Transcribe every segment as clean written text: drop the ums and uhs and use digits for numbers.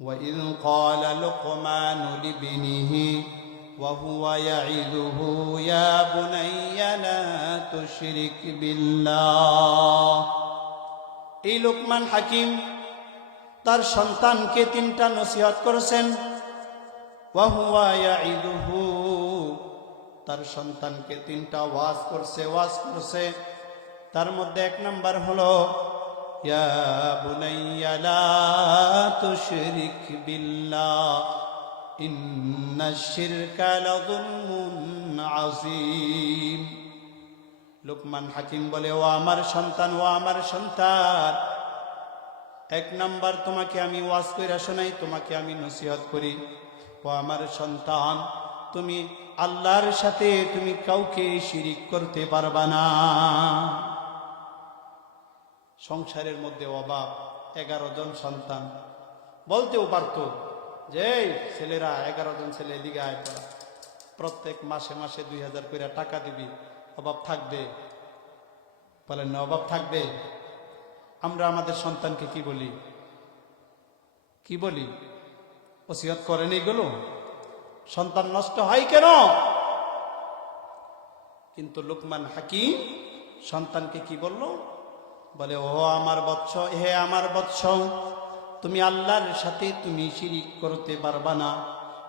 وإذ قال لقمان لابنه وهو يعظه يا بني لا تشرك بالله। এই লোকমান হাকিম তার সন্তানকে তিনটা নসিহত করেছেন। ওয়াহুয়া ইয়াইদুহু, তার সন্তানকে তিনটা ওয়াজ করছে। তার মধ্যে এক নাম্বার হলো ইয়া বুনাইয়া লা তুশরিক বিল্লাহ ইন্নাশ শিরকা লাযুলমুন আযীম। লোকমান হাকিম বলে, ও আমার সন্তান, এক নাম্বার তোমাকে আমি ওয়াজ কইরা শোনাই, তোমাকে আমি নসিহত করি। ও আমার সন্তান, তুমি আল্লাহর সাথে তুমি কাউকে শিরিক করতে পারবা না। সংসারের মধ্যে অভাব, 11 জন সন্তান, বলতেও পারতো যে ছেলেরা 11 জন ছেলে এদিকে আয় পড়া, প্রত্যেক মাসে 2000 করে টাকা দিবি, অভাব থাকবে? বলেন না, অভাব থাকবে? আমরা আমাদের সন্তানকে কি বলি? ওসিয়ত করেন এগুলো? সন্তান নষ্ট হয় কেন? কিন্তু লোকমান হাকিম সন্তানকে কি বলল? বলে, ও আমার বৎস, হে আমার বৎস, তুমি আল্লাহর সাথে তুমি শিরিক করতে পারবা না।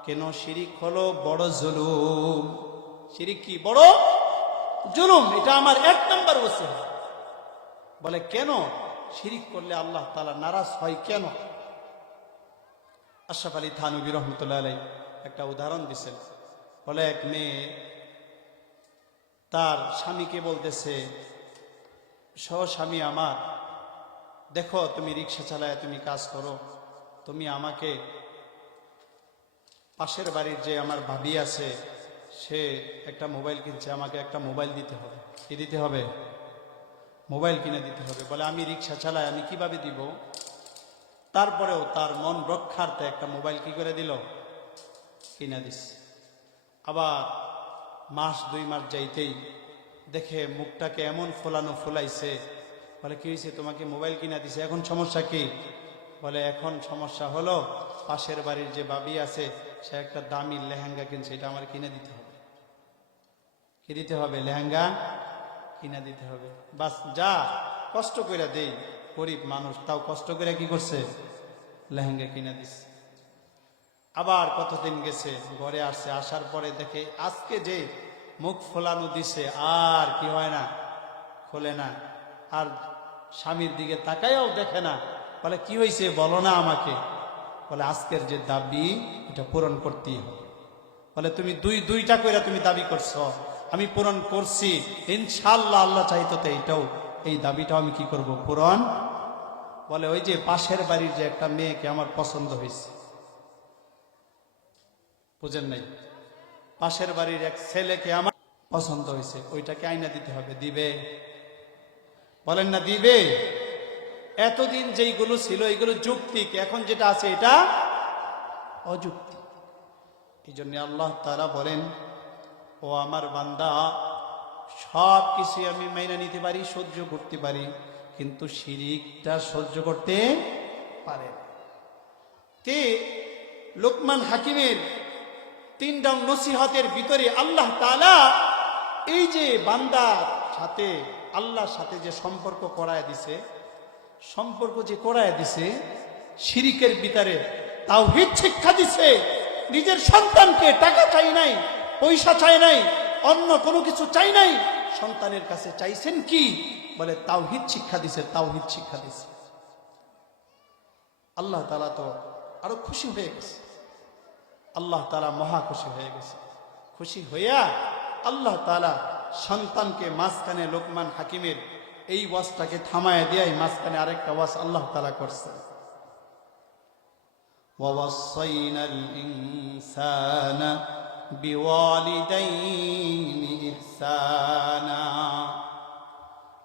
কেন? শিরিক হলো বড় জুলুম। শিরিক কি? বড় জুলুম। এটা আমার 1 নম্বর ওসিয়ত। বলে কেন? শিরিক করলে আল্লাহ তাআলা নারাজ হয় কেন? আশরাফ আলী থানভী রহমতুল্লাহ আলাইহি একটা উদাহরণ দিচ্ছেন। বলে, এক মেয়ে তার স্বামীকে বলতেছে, স্বামী আমার, দেখো তুমি রিক্সা চালায় তুমি কাজ করো, তুমি আমাকে পাশের বাড়ির যে আমার ভাবি আছে, সে একটা মোবাইল কিনছে, আমাকে একটা মোবাইল দিতে হবে। কি দিতে হবে? মোবাইল কিনে দিতে হবে। বলে, আমি রিক্সা চালাই, আমি কিভাবে দিব? তারপরেও তার মন রক্ষার্থে একটা মোবাইল কি করে দিল? কিনে দিস। আবার 1-2 মাস যাইতেই দেখে মুখটাকে এমন ফুলাইছে। বলে, কি হয়েছে? তোমাকে মোবাইল কিনা দিছে, এখন সমস্যা কি? বলে, এখন সমস্যা হলো পাশের বাড়ির যে ভাবি আছে, সে একটা দামি লেহেঙ্গা কিনছে, এটা আমার কিনে দিতে হবে। কি দিতে হবে? লেহেঙ্গা কিনা দিতে হবে। বাস, যা কষ্ট করে দেই, গরিব মানুষ, তাও কষ্ট করে কি করছে? লেহেঙ্গা কিনা দিচ্ছে। আবার কতদিন গেছে, ঘরে আসছে, আসার পরে দেখে আজকে যে মুখ ফোলানো দিছে আর কি হয় না, খোলে না, আর স্বামীর দিকে তাকাইও দেখে না। বলে, কি হয়েছে বলো না আমাকে? বলে, আজকের যে দাবি এটা পূরণ করতেই হবে। বলে, তুমি দুইটা কইরা তুমি দাবি করছো, আমি পূরণ করছি ইনশাআল্লাহ, আল্লাহ চাইতো তো এই দাবিটাও আমি কি করব? পূরণ। বলে, ওই যে পাশের বাড়ির যে একটা মেয়েকে আমার পছন্দ হয়েছে, বুঝেন নাই? পাশের বাড়ির এক ছেলেকে আমার পছন্দ হয়েছে, ওইটাকে আইনা দিতে হবে। দিবে? বলেন না দিবে? এতদিন যেইগুলো ছিল এগুলো যৌক্তিক, এখন যেটা আছে এটা অযৌক্তিক। এই জন্য আল্লাহ তাআলা বলেন, ও আমার বান্দা, সব কিছু আমি মাইনা নিতে পারি, সহ্য করতে পারি, কিন্তু শিরিকটা সহ্য করতে পারে না। তে লোকমান হাকিমের 3টা নসিহতের ভিতরে আল্লাহ তাআলা এই যে বান্দার সাথে আল্লাহর সাথে যে সম্পর্ক করায় দিছে, শিরিকের ভিতরে তাওহীদ শিক্ষা দিছে। নিজের সন্তানকে টাকা চাই নাই, পয়সা চাই নাই, অন্য কোনো কিছু চাই নাই, সন্তানের কাছে চাইছেন কি? বলে, তাওহীদ শিক্ষা দিছে। আল্লাহ তাআলা তো আরো খুশি হয়ে গেছে। আল্লাহ তাআলা মহা খুশি হয়ে গেছে। খুশি হইয়া আল্লাহ তাআলা সন্তানকে মাঝখানে লোকমান হাকিমের এই ওয়াজটাকে থামায় দিয়ে মাঝখানে আরেকটা ওয়াজ আল্লাহ তাআলা করছে। ওয়াসাইনাল ইনসানা বিওয়ালিদাইনি ইহসানা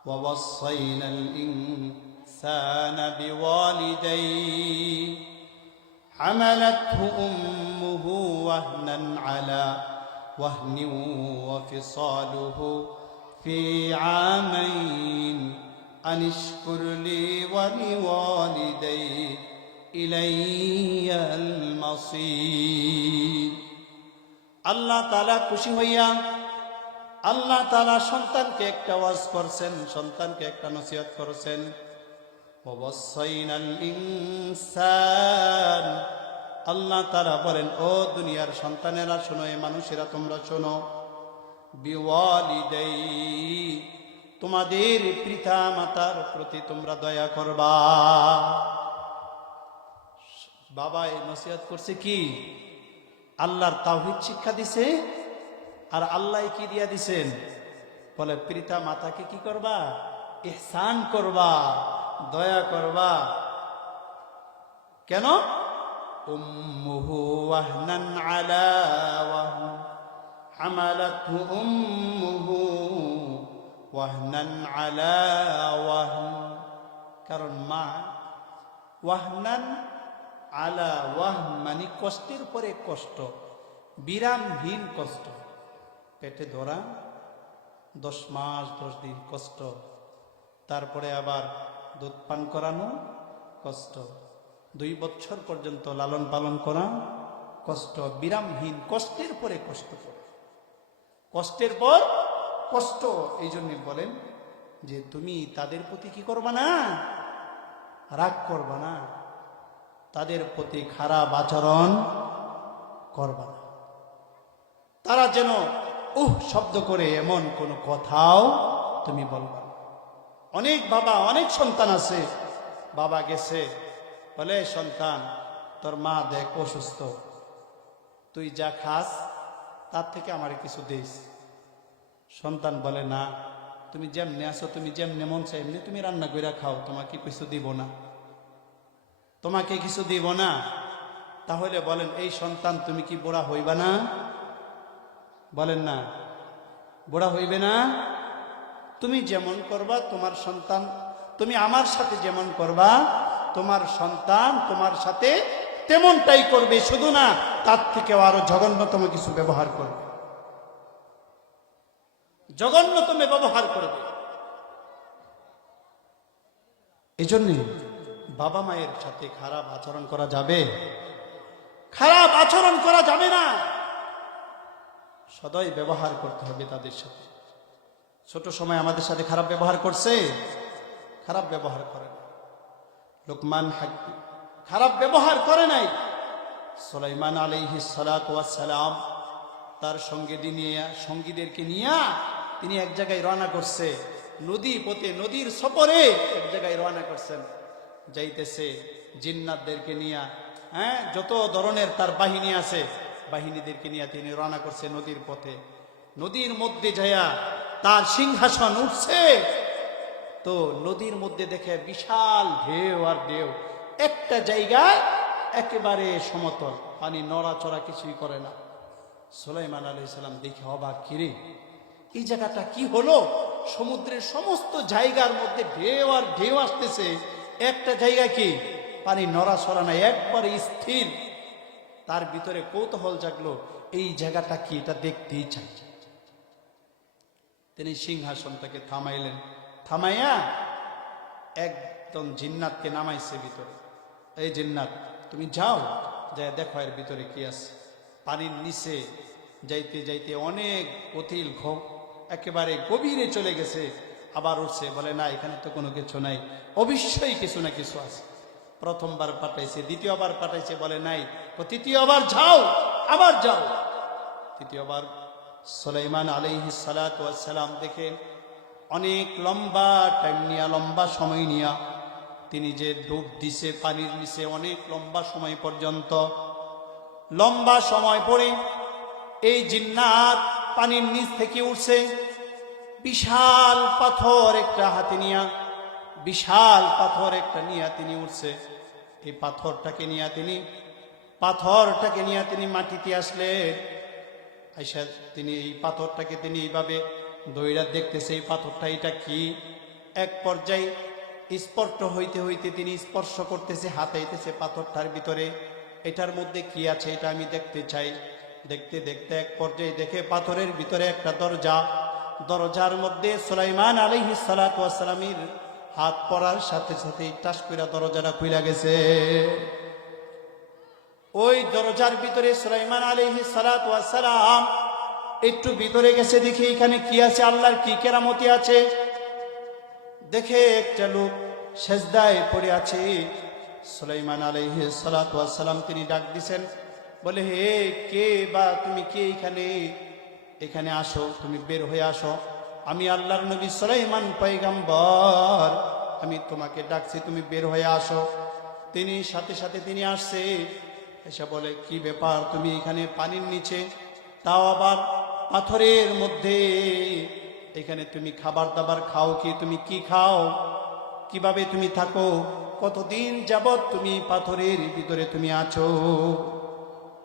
ওয়াসাইনাল ইনসানা বিওয়ালিদাইহি حملته أمه وهنا على وهن وفصاله في عامين أن اشكر لي ولوالديك ইলাইয়াল মাসির। আল্লাহ তাআলা খুশি হইয়া আল্লাহ তাআলা সন্তানকে একটা ওয়াজ করছেন, সন্তানকে একটা নসিহত করেছেন। ওয়াসাইনাল ইনসান, আল্লাহ তাআলা বলেন, ও দুনিয়ার সন্তানেরা শোনো, এ মানুষেরা তোমরা শোনো, বিওয়ালিদাই, তোমাদের পিতা মাতার প্রতি তোমরা দয়া করবা। বাবা এই নসিহত করছে কি? আল্লাহর তাওহীদ শিক্ষা দিছে। আর আল্লাহ কি দিয়া দিছেন? বলে পিতা মাতাকে কি করবা? ইহসান করবা, দয়া করবা। কেন? উম্মুহু ওয়াহনান আলা ওয়াহন হামালাতহু উম্মুহু ওয়াহনান আলা ওয়াহন। কারণ মা ওয়াহনান আলা ওয়াহন মানে কষ্টের পরে কষ্ট, বিরামহীন কষ্ট। পেটে ধরা 10 মাস 10 দিন কষ্ট, তারপরে আবার দুধ পান করানো কষ্ট, 2 বছর পর্যন্ত লালন পালন করা কষ্ট, বিরামহীন কষ্টের পরে কষ্ট, কষ্টের পর কষ্ট। এই জন্য বলেন যে তুমি তাদের প্রতি কি করবা না? রাগ করবা না, তাদের প্রতি খারাপ আচরণ করবা না। তারা যেন শব্দ করে এমন কোনো কথাও তুমি বলবা না। অনেক বাবা, অনেক সন্তান আছে, বাবা গেছে, বলে সন্তান তোর মা দেখ অসুস্থ, তুই যা খাস তার থেকে আমার কিছু দিস। সন্তান বলে না, তুমি যেমনি আসো, তুমি যেমনি মন চাই এমনি তুমি রান্না করে খাও, তোমাকে কিছু দিব না, তোমাকে কিছু দিব না। তাহলে বলেন এই সন্তান তুমি কি বুড়া হইবা না? বলেন না, বুড়া হইবে না? তুমি যেমন করবা তোমার সন্তান, তুমি আমার সাথে যেমন করবা তোমার সন্তান তোমার সাথে তেমনটাই করবে। শুধু না, তার থেকে আরো জঘন্যতম কিছু ব্যবহার করবে, জঘন্যতম ব্যবহার করবে। এই জন্য বাবা মায়ের সাথে খারাপ আচরণ করা যাবে? খারাপ আচরণ করা যাবে না, সদয় ব্যবহার করতে হবে তাদের সাথে। ছোট সময় আমাদের সাথে খারাপ ব্যবহার করছে, খারাপ ব্যবহার করে না। লোকমান খারাপ ব্যবহার করে নাই। সুলাইমান আলাইহিস সালাতু ওয়াস সালাম তার সঙ্গীদেরকে নিয়ে তিনি এক জায়গায় রওনা করছে, নদী পথে, নদীর সফরে এক জায়গায় রওনা করছেন। যাইতেছে জিন্নাতদেরকে নিয়ে, যত ধরনের তার বাহিনী আছে, বাহিনীদেরকে নিয়ে তিনি রওনা করছে নদীর পথে। নদীর মধ্যে যায়া তার সিংহাসন উঠছে, তো নদীর মধ্যে দেখে বিশাল ঢেউ আর ঢেউ, একটা জায়গায় একেবারে সমতল, পানি নড়াচড়া কিছুই করে না। সুলাইমান আলাইহিস সালাম দেখে অবাক, কিরে এই জায়গাটা কি হলো? সমুদ্রের সমস্ত জায়গার মধ্যে ঢেউ আর ঢেউ আসতেছে, একটা জায়গা কি পানি নড়াচড়া নাই, একবারে স্থির। তার ভিতরে কৌতূহল জাগলো, এই জায়গাটা কি, এটা দেখতেই চাই। তিনি সিংহাসনটাকে থামাইলেন, থামাইয়া একদম জিন্নাতকে নামাইছে ভিতরে। এই জিন্নাত তুমি যাও, যাই দেখো এর ভিতরে কি আছে। পানির নিচে যাইতে যাইতে অনেক অতিল একেবারে গভীরে চলে গেছে, আবার উঠছে, বলে না এখানে তো কোনো কিছু নাই, অবশ্যই কিছু না কিছু আছে। প্রথমবার পাঠাইছে, দ্বিতীয়বার পাঠাইছে, বলে নাই। তৃতীয়বার যাও, আবার যাও। তৃতীয়বার সুলাইমান আলাইহিস সালাতু ওয়াস সালাম দেখে অনেক লম্বা টাইম নিয়া, লম্বা সময় নিয়া তিনি যে ডুব দিছে পানির নিচে, অনেক লম্বা সময় পর্যন্ত, লম্বা সময় পরে এই জিন্নাত পানির নিচ থেকে উঠছে। বিশাল পাথর একটা হাতে নিয়া, বিশাল পাথর একটা নিয়ে তিনি উঠছে। এই পাথরটাকে নিয়ে তিনি মাটিতে আসলেন। আইসা তিনি এই পাথরটাকে তিনি এইভাবে দইরা দেখতেছে, এই পাথরটা এটা কি। এক পর্যায়ে স্পষ্ট হইতে হইতে তিনি স্পর্শ করতেছে, হাতাইতেছে পাথরটার ভিতরে, এটার মধ্যে কি আছে এটা আমি দেখতে চাই। দেখতে দেখতে এক পর্যায়ে দেখে পাথরের ভিতরে একটা দরজা, দরজার মধ্যে সুলাইমান আলাইহিস সালাতু ওয়াস সালামের হাত পড়ার সাথে সাথে টাস কইরা দরজাটা খুইলা গেছে। ওই দরজার ভিতরে সুলাইমান আলাইহিস সালাতু ওয়াস সালাম একটু ভিতরে গেছে, দেখি এখানে কি আছে, আল্লাহর কি কেরামতি আছে। দেখে একটা লোক সেজদায় পড়ে আছে। সুলাইমান আলাইহিস সালাতু ওয়াস সালাম তিনি ডাক দিছেন, বলে হে কে বা তুমি কে, এখানে আসো, তুমি বের হয়ে আসো, আমি আল্লাহর নবী সুলাইমান পয়গম্বর, আমি তোমাকে ডাকছি, তুমি বের হয়ে আসো। তিনি সাথে সাথে তিনি আসছে, এসে বলে কি ব্যাপার, তুমি এখানে পানির নিচে, তাও আবার পাথরের মধ্যে, এখানে তুমি খাবার দাবার খাও কি, তুমি কি খাও, কিভাবে তুমি থাকো, কতদিন যাবত তুমি পাথরের ভিতরে তুমি আছো,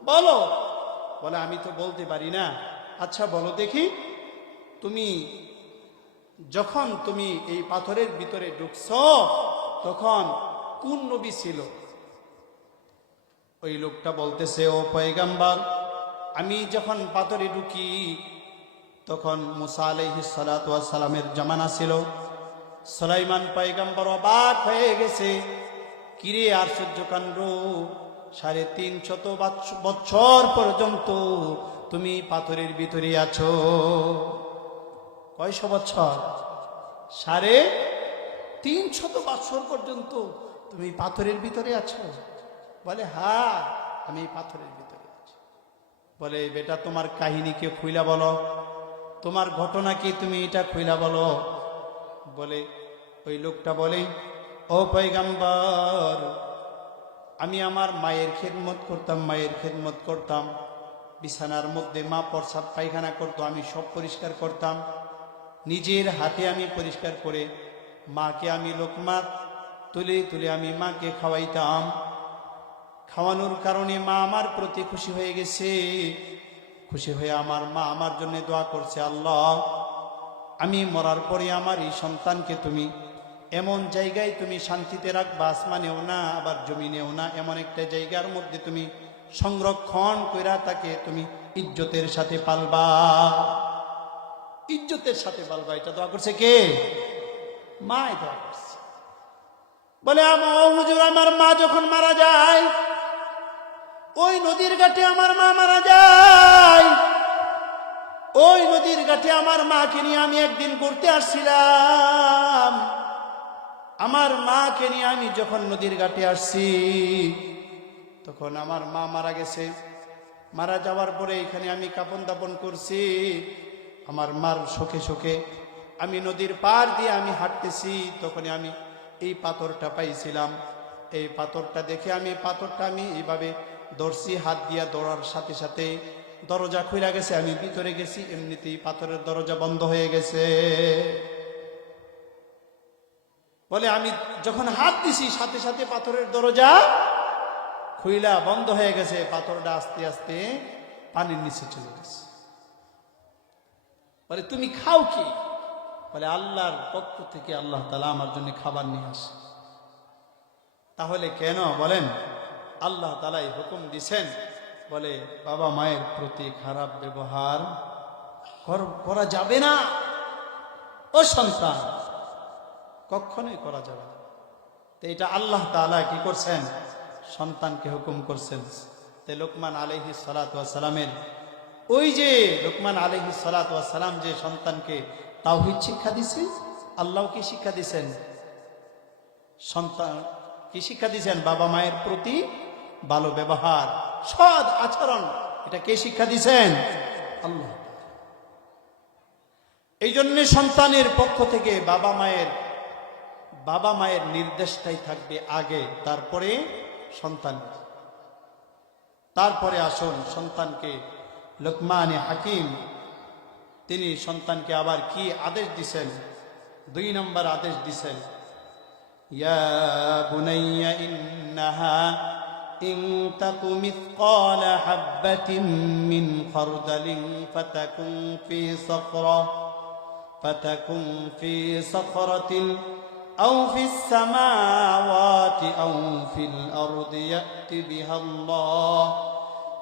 বলো। বলে আমি তো বলতে পারি না। আচ্ছা বলো দেখি, তুমি যখন তুমি এই পাথরের ভিতরে ঢুকছো তখন কোন নবী ছিল? ওই লোকটা বলতেছে, ও পয়গম্বর, আমি যখন পাথরে ঢুকি তখন মুসা আলাইহিস সালাতু ওয়াস সালামের জামানা ছিল। সুলাইমান পয়গম্বর অবাক হয়ে গেছে, কিরে আশ্চর্য কাণ্ড, 350 বছর পর্যন্ত তুমি পাথরের ভিতরে আছো। কয়শো বছর? 350 বছর পর্যন্ত তুমি পাথরের ভিতরে আছো? বলে হ্যাঁ, আমি পাথরের ভিতরে আছি। বলে বেটা তোমার কাহিনীকে খুইলা বলো, তোমার ঘটনা কি, তুমি এটা খুইলা বলো। বলে ওই লোকটা বলে, ও পয়গম্বর, আমি আমার মায়ের খেদমত করতাম, বিছানার মধ্যে মা প্রস্রাব পায়খানা করতো, আমি সব পরিষ্কার করতাম, নিজের হাতে আমি পরিষ্কার করে মাকে আমি লোকমা তুলে তুলে আমি মাকে খাওয়াইতাম। খাওয়ানোর কারণে মা আমার প্রতি খুশি হয়ে গেছে, খুশি হয়ে আমার মা আমার জন্য দোয়া করছে, আল্লাহ আমি মরার পরে আমার এই সন্তানকে তুমি এমন জায়গায় তুমি শান্তিতে রাখবা, আসমানেও না আবার জমিনেও না, এমন একটা জায়গার মধ্যে তুমি সংরক্ষণ কইরা তাকে তুমি ইজ্জতের সাথে পালবা, ইজ্জতের সাথে পালবা। এটা দোয়া করছে কে? মা দোয়া করছে। বলে হুজুর, আমার মা যখন মারা যায়, ওই নদীর ঘাটে আমার মা মারা যায়, ওই নদীর ঘাটে আমার মাকে নিয়ে আমি একদিন ঘুরতে আসছিলাম। আমার মাকে নিয়ে আমি যখন নদীর ঘাটে আসছি তখন আমার মা মারা গেছে। মারা যাওয়ার পরে এখানে আমি কাপন দাপন করছি। আমার মার শোকে শোকে আমি নদীর পার দিয়ে আমি হাঁটতেছি, তখন আমি এই পাথরটা পাইছিলাম। এই পাথরটা দেখে আমি এইভাবে ধরছি, হাত দিয়া ধরার সাথে সাথে দরজা খুলে গেছে, আমি ভিতরে গেছি, এমনিতেই পাথরের দরজা বন্ধ হয়ে গেছে। বলে আমি যখন হাত দিছি সাথে সাথে পাথরের দরজা খুইলা বন্ধ হয়ে গেছে, পাথরটা আস্তে আস্তে পানির নিচে চলে গেছে। বলে তুমি খাও কি? বলে আল্লাহর পক্ষ থেকে আল্লাহ তাআলা আমার জন্য খাবার নিয়ে আসে। তাহলে কেন বলেন? আল্লাহ তাআলাই হুকুম দিছেন, বলে বাবা মায়ের প্রতি খারাপ ব্যবহার করা যাবে না, ও সন্তান, কখনোই করা যাবে না। তো এটা আল্লাহ তাআলা কি করছেন? সন্তানকে হুকুম করছেন। তে লোকমান আলাইহিস সালাতু ওয়াস সালামের ওই যে লোকমান আলাইহিস সালাতু ওয়াস সালাম যে সন্তানকে তাওহীদ শিক্ষা দিছে, আল্লাহ কি শিক্ষা দিছেন? সন্তান কি শিক্ষা দিছেন? বাবা মায়ের প্রতি ভালো ব্যবহার, সৎ আচরণ। এটা কে শিক্ষা দিছেন? আল্লাহ। এই জন্য সন্তানের পক্ষ থেকে বাবা মায়ের নির্দেশটাই থাকবে আগে, তারপরে সন্তান, তারপরে আসুন সন্তানকে। লোকমানে হাকিম তিনি সন্তানকে আবার কি আদেশ দিছেন? 2 নম্বর আদেশ দিছেন, ইয়া বুনাইয়া ইন্নাহা ইন তাকু মিসকালা হাববাতিন মিন খারদালিন ফাতাকুন ফি সাখরাতিন আও ফিস সামাওয়াতি আও ফিল আরদি ইয়াতি বিহাল্লাহ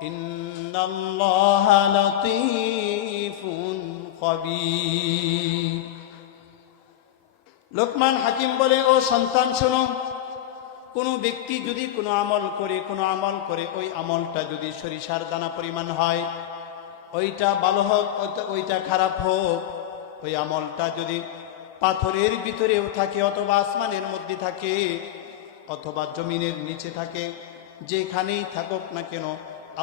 ইন্নাল্লাহা লাতীফুন খাবীর। লোকমান হাকিম বলে, ও সন্তান শোনো, কোনো ব্যক্তি যদি কোনো আমল করে ওই আমলটা যদি সরিষার দানা পরিমাণ হয়, ওইটা ভালো হোক ওইটা খারাপ হোক, ওই আমলটা যদি পাথরের ভিতরেও থাকে অথবা আসমানের মধ্যে থাকে অথবা জমিনের নিচে থাকে, যেখানেই থাকুক না কেন,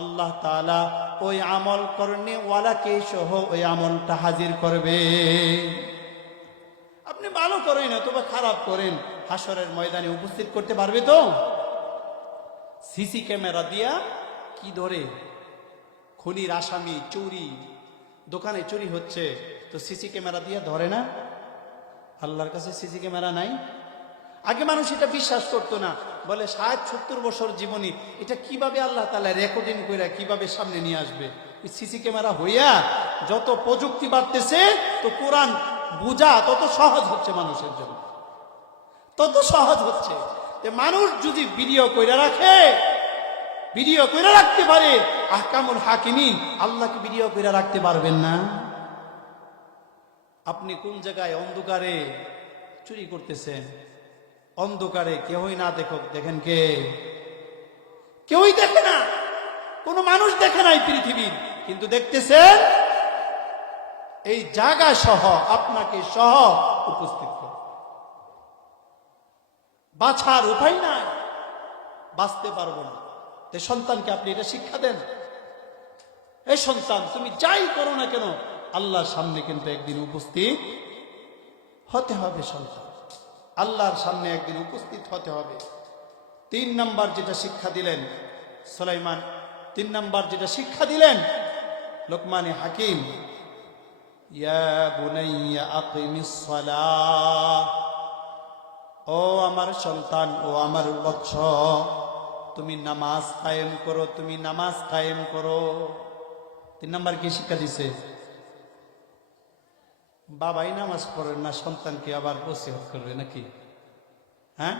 আল্লাহ তাআলা ওই আমল করনে ওয়ালাকে সহ ওই আমলটা হাজির করবে। আপনি ভালো করেন অথবা খারাপ করেন, হাসরের ময়দানে উপস্থিত করতে পারবে তো? সিসি ক্যামেরা দিয়া কি ধরে? খুনির আসামি, চুরি, দোকানে চুরি হচ্ছে তো সিসি ক্যামেরা দিয়ে ধরে না? আল্লাহর কাছে সিসি ক্যামেরা নাই? আগে মানুষ এটা বিশ্বাস করতো না, বলে 60-70 বছর জীবনী, এটা কিভাবে আল্লাহ তাআলা রেকর্ডিং করে কিভাবে সামনে নিয়ে আসবে? সিসি ক্যামেরা হইয়া যত প্রযুক্তি বাড়তেছে তো কোরআন বুঝা তত সহজ হচ্ছে মানুষের জন্য, তত সহজ হচ্ছে। মানুষ যদি ভিডিও কইরা রাখে, ভিডিও কইরা রাখতে পারে, আহকামুল হাকিমিন আল্লাহকে ভিডিও কইরা রাখতে পারবেন না? আপনি কোন জায়গায় অন্ধকারে চুরি করতেছেন, অন্ধকারে কেউই না দেখুক, দেখেন কে? কেউই দেখে না, কোনো মানুষ দেখে নাই পৃথিবীর, কিন্তু দেখতেছেন এই জায়গা সহ আপনাকে সহ উপস্থিত করে। বাছার উপায় নাই, বাঁচতে পারবো না। এই সন্তানকে আপনি এটা শিক্ষা দেন, এই সন্তান তুমি যাই করো না কেন আল্লাহর সামনে কিন্তু একদিন উপস্থিত হতে হবে। সন্তান আল্লাহর সামনে একদিন উপস্থিত হতে হবে। 3 নাম্বার যেটা শিক্ষা দিলেন সুলাইমান, 3 নাম্বার যেটা শিক্ষা দিলেন লোকমানে হাকিম, ইয়া বুনাইয়া আকিমিস সালাহ, ও আমার সন্তান, ও আমার বৎস, তুমি নামাজ কায়েম করো, তুমি নামাজ কায়েম করো। 3 নাম্বার কি শিক্ষা দিছে? বাবাই নামাজ পড়েন না, সন্তানকে আবার নসিহত করবে নাকি? হ্যাঁ,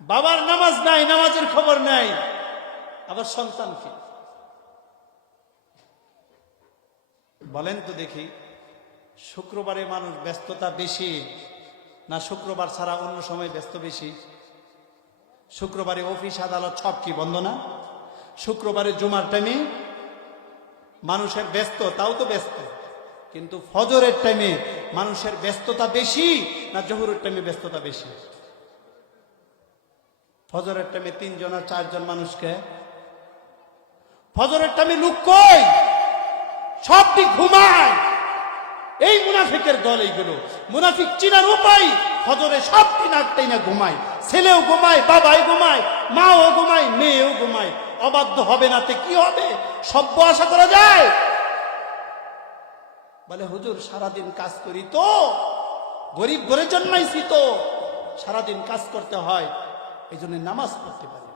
বাবার নামাজ নাই, নামাজের খবর নাই, আবার সন্তানকে বলেন তো দেখি। শুক্রবারে মানুষ ব্যস্ততা বেশি না শুক্রবার ছাড়া অন্য সময় ব্যস্ত বেশি? শুক্রবারে অফিস আদালত সব কি বন্ধ না? শুক্রবারে জুমার টাইমে মানুষের ব্যস্ত, তাও তো ব্যস্ত, কিন্তু ফজরের টাইমে মানুষের ব্যস্ততা বেশি না জোহরের টাইমে ব্যস্ততা বেশি? ফজরের টাইমে 3 জন আর 4 জন মানুষকে, ফজরের টাইমে লোক কই? সবটি ঘুমায়। এই মুনাফিকের দল এইগুলো। মুনাফিক চিনার উপায়, ফজরে সবটি নাকটাই না ঘুমায়, ছেলেও ঘুমায়, বাবাই ঘুমায়, মাও ঘুমায়, মেয়েও ঘুমায়। অবাধ্য হবে না তে কি হবে? সভ্য আশা করা যায়? বলে হুজুর সারাদিন কাজ করি তো, গরিব ঘরে জন্মাইছি তো, সারাদিন কাজ করতে হয়, এই জন্য নামাজ পড়তে পারি।